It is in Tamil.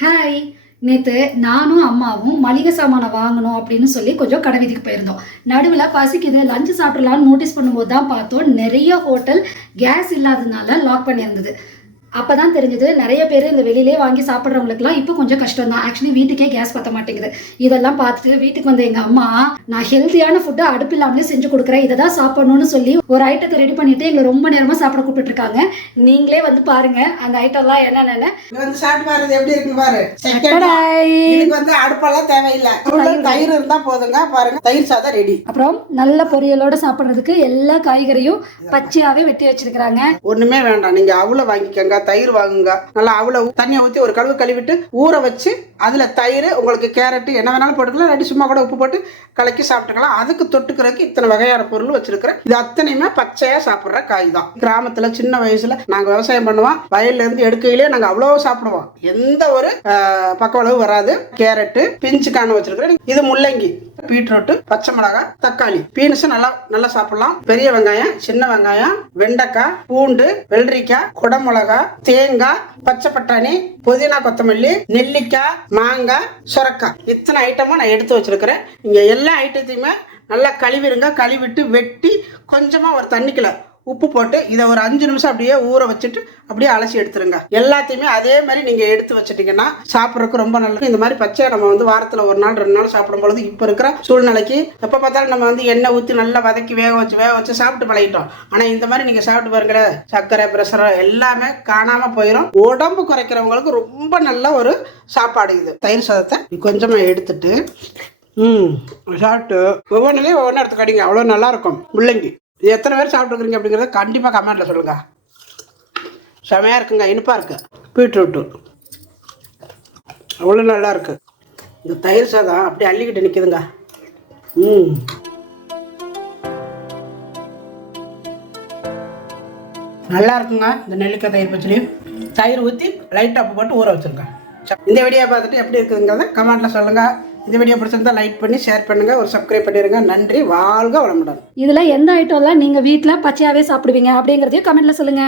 ஹாய். நேற்று நானும் அம்மாவும் மளிகை சாமானை வாங்கணும் அப்படின்னு சொல்லி கொஞ்சம் கடை வீதிக்கு போயிருந்தோம். நடுவில் பசிக்குது லஞ்சு சாப்பிடலான்னு நோட்டீஸ் பண்ணும்போது தான் பார்த்தோம் நிறைய ஹோட்டல் கேஸ் இல்லாததுனால லாக் பண்ணியிருந்தது. அப்போ தான் தெரிஞ்சது நிறைய பேர் இந்த வெளியிலே வாங்கி சாப்பிட்றவங்களுக்குலாம் இப்போ கொஞ்சம் கஷ்டம் தான். ஆக்சுவலி வீட்டுக்கே கேஸ் பற்ற மாட்டேங்குது. இதெல்லாம் பார்த்துட்டு வீட்டுக்கு வந்த எங்கள் அம்மா, நான் ஹெல்த்தியான ஃபுட்டை அடுப்பு இல்லாமலே செஞ்சு கொடுக்குறேன், இதை தான் சாப்பிடணும்னு சொல்லி ஒரு ஐட்டத்தை ரெடி பண்ணிட்டு எங்களை ரொம்ப நேரமாக சாப்பிட கூப்பிட்டுருக்காங்க. நீங்களே வந்து பாருங்க அந்த ஐட்டம்லாம் என்னென்னு வந்து சாப்பிட்டு பாருங்க எப்படி இருக்கு பாரு. இதுக்கு வந்து அடுப்பெல்லாம் தேவையில்லை, தயிர் இருந்தா போதுங்க. பாருங்க தயிர் சாதம் ரெடி. அப்புறம் நல்ல பொரியலோட சாப்பிட்றதுக்கு எல்லா காய்கறியும் பச்சையாவே வெட்டி வச்சிருக்காங்க. ஒண்ணுமே வேண்டாம், நீங்க அவுளை வாங்கிக்கோங்க, தயிர் வாங்குங்க. நல்லா அவுளை தண்ணியை ஊற்றி ஒரு கழுவிட்டு ஊற வச்சு அதுல தயிர், உங்களுக்கு கேரட் என்ன வேணாலும் போட்டுக்கலாம், இல்லாட்டி சும்மா கூட உப்பு போட்டு கலக்கி சாப்பிட்டுக்கலாம். அதுக்கு தொட்டுக்கிறதுக்கு இத்தனை வகையான பொருள் வச்சிருக்கிறேன். இது அத்தனையுமே பச்சையா சாப்பிட்ற காய் தான். கிராமத்துல சின்ன வயசுல நாங்க விவசாயம் பண்ணுவோம், வயல்ல இருந்து எடுக்கையிலே நாங்க அவ்வளவு சாப்பிடுவோம், எந்த ஒரு பக்கவளவு வராது. கேரட் பிஞ்சுக்கான வச்சிருக்கிறேன். இது முள்ளங்கி, பீட்ரூட், பச்சை மிளகாய், தக்காளி, பீன்ஸ் நல்லா சாப்பிடலாம். பெரிய வெங்காயம், சின்ன வெங்காயம், வெண்டைக்காய், பூண்டு, வெள்ளரிக்காய், குடமிளகாய், தேங்காய், பச்சை பட்டாணி, புதினா, கொத்தமல்லி, நெல்லிக்காய், மாங்காய், சுரக்காய், இத்தனை ஐட்டமும் நான் எடுத்து வச்சிருக்கிறேன். இங்க எல்லா ஐட்டத்தையுமே நல்லா கழுவிருங்க. கழுவிட்டு வெட்டி கொஞ்சமா ஒரு தண்ணிக்குள்ள உப்பு போட்டு இதை ஒரு 5 நிமிஷம் அப்படியே ஊற வச்சுட்டு அப்படியே அலசி எடுத்துருங்க. எல்லாத்தையுமே அதே மாதிரி நீங்க எடுத்து வச்சுட்டீங்கன்னா சாப்பிட்றதுக்கு ரொம்ப நல்லது. இந்த மாதிரி பச்சையை நம்ம வந்து வாரத்துல 1 நாள் 2 நாள் சாப்பிடும் பொழுது இப்ப இருக்கிற சூழ்நிலைக்கு எப்ப பார்த்தாலும் நம்ம வந்து எண்ணெய் ஊற்றி நல்லா வதக்கி வேக வச்சு சாப்பிட்டு பழகிட்டோம். ஆனா இந்த மாதிரி நீங்க சாப்பிட்டு பாருங்க, சர்க்கரை பிரஷர் எல்லாமே காணாம போயிடும். உடம்பு குறைக்கிறவங்களுக்கு ரொம்ப நல்ல ஒரு சாப்பாடு இது. தயிர் சாதத்தை கொஞ்சமா எடுத்துட்டு சாப்பிட்டு ஒவ்வொன்றுலேயும் ஒவ்வொன்று எடுத்து கடிங்க, அவ்வளோ நல்லா இருக்கும். முள்ளங்கி இது எத்தனை பேர் சாப்பிட்டுருக்குறீங்க அப்படிங்கிறத கண்டிப்பாக கமெண்ட்டில் சொல்லுங்கள். செமையாக இருக்குங்க, இனிப்பாக இருக்குது. பீட்ரூட்டு அவ்வளோ நல்லா இருக்குது. இந்த தயிர் சாதம் அப்படியே அள்ளிக்கிட்டு நிற்குதுங்க. நல்லா இருக்குங்க. இந்த நெல்லிக்காய் தயிர் பச்சடியும் தயிர் ஊற்றி லைட்டாக உப்பு போட்டு ஊற வச்சுருங்க. இந்த வீடியோ பார்த்துட்டு எப்படி இருக்குதுங்கிறத கமெண்ட்டில் சொல்லுங்கள். இந்த வீடியோ பிடிச்சிருந்தா லைக் பண்ணி ஷேர் பண்ணுங்க, ஒரு சப்ஸ்கிரைப் பண்ணிடுங்க. நன்றி, வாழ்க வளமுடன். இதுல எந்த ஐட்டம்லாம் நீங்க வீட்டில் பச்சையாவே சாப்பிடுவீங்க அப்படிங்கிறதையும் கமெண்ட்ல சொல்லுங்க.